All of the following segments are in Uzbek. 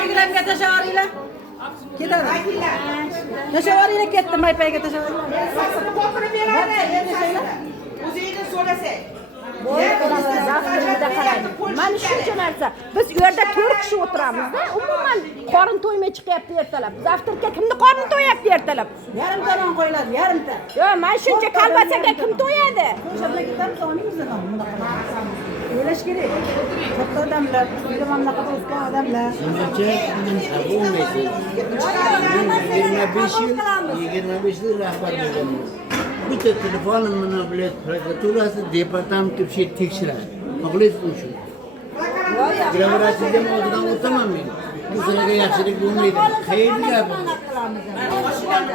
Telegramga tashlaringlar. Ketadi. Tashlaringlar ketdi, maypayga tashlaringlar. Ensasini qotirib beradi, ensasini. O'zingizdan so'rasang. Mana shuncha narsa. Biz u yerda 4 kishi o'tiramiz-da, umuman qorin to'ymay chiqyapti ertalab. Zavtrga kimni qorin to'yapti ertalab? Yarimta non qo'yiladi, yarimta. Yo, mana shuncha kolbasaga kim to'yadi? O'shaga ketamiz, olmaymizlar bunaqa. O'ylash kerak. Katta odamlar, uyda mamlakat o'sgan odamlar. Shuncha bo'lmaydi. 25 yil rahbar bo'lganman. Bitta telefonimni bilan prokuraturasi departamentga bir şey tekshiradi. Xohlaysizmi shu? Graviratsiyadan oldidan o'taman men. Bu sanaga yaxshilik bo'lmaydi. Qayerga gap?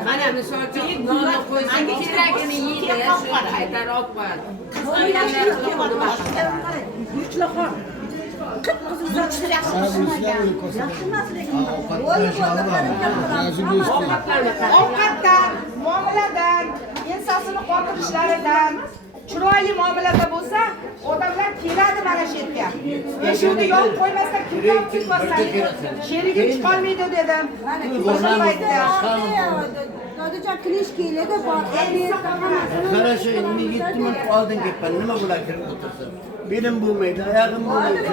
Mana misol uchun nonni qo'ysang kerakini yeydi, shuni qaytarib olib qo'yadi. Yurtlar Ovqatdan, muomaladan, ensasini qotirishlaridan, chiroyli muomalada bo'lsa, odamlar keladi mana shu yerga. Eshikni yopib qo'ymasdan kirib ketmasdan. Sherigim chiqolmaydi dedim. O'sha paytda. Dadajon klishkalarda bor. Qarasha, men 7 minut oldin ketman. Nima bo'lar kirib o'tirsam? Belim bo'lmaydi, oyog'im bo'lmaydi.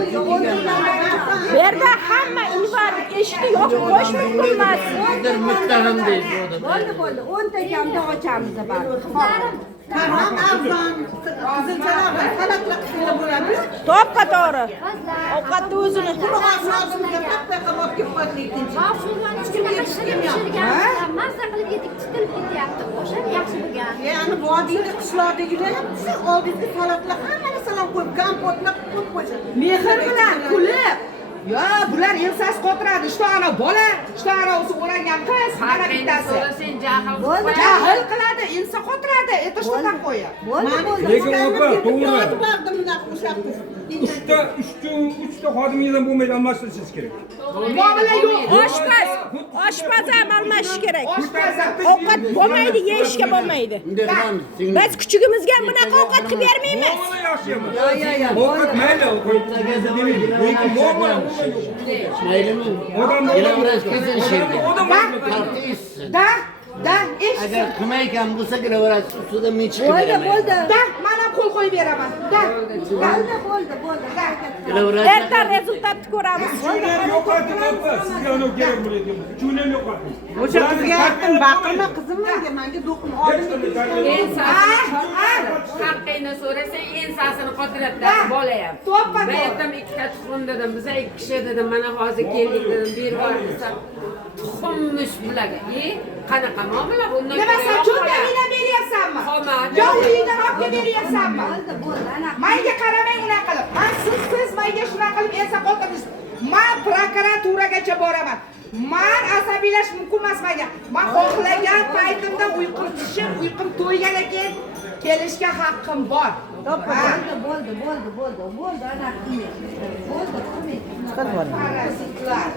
Bu yerda hamma invalid eshikni yopib qo'yish mumkin emas. Sizlar muttaham deydi odam. Bo'ldi. 10 ta kamda ochamiz bor. Tamam, arzon, qizilchalar, salatlar qilib bo'ladi. To'ppa to'g'ri. Ovqatni o'zini mazza qilib yedik, titilib ketyapti. O'sha yaxshi bo'lgan. Ya'ni vodiyda qishloqdagilar ham oldingi salatlar hamma narsalar qo'yib, kompotlar qo'yib qo'yishadi. Mehr bilan kulib. Ya, bular ensasi qotiradi. Shu ana bola, shu ana o'zi o'rangan qiz, mana bittasi. Sen jahl Jahl qiladi, insa qotiradi. Это что такое? Lekin opa, to'g'ri. Bordim bunaqa ushlabdi. Uchta xodimingizdan bo'lmaydi, almashtirishingiz kerak. Muomala yo'q. oshpaz ham almashish kerak. Oshpaz ham. Ovqat bo'lmaydi, yeyishga bo'lmaydi. Bunday qilamiz. Biz kuchugimizga ham bunaqa ovqat qilib bermaymiz. Muomala yaxshi emas. Ovqat mayli, lekin muomala Maylimi? odam Graviratsiya kelsin sherga. odam Da, eshitsin. Agar qilmaygan bo'lsa graviratsiya ustida men chiqib beraman. Da, mana qo'l qo'yib beraman. Da. Graviratsiya Erta rezultatni ko'ramiz. Uchunlar yo'qoting opa, sizga uni kerak bo'ladi. Uchunlar yo'qoting. O'sha qizga aytdim, baqirma qizim menga do'qim haqqingni so'rasang ensasini qotiradi bola ham. To'ppa Men aytdim ikkita tuxum dedim, biz 2 kishi dedim, mana hozir keldik dedim, berib bor desam, tuxummish bularga. Qanaqa muomala bu? Nima sen cho'ntagingdan beryapsanmi? Xo'mad. Yo uyingdan olib kelib beryapsanmi? Menga qaramang unaqa qilib. Men siz menga shunaqa qilib ensa qotirsiz. Men prokuraturagacha boraman. Men asabiylashib mumkin emas menga. Men xohlagan paytimda uyqum tushib, uyqum to'ygan ekan, kelishga haqqim bor. Bo'ldi. Ana qilmaydi. Bo'ldi. chiqadi. Parazitlar.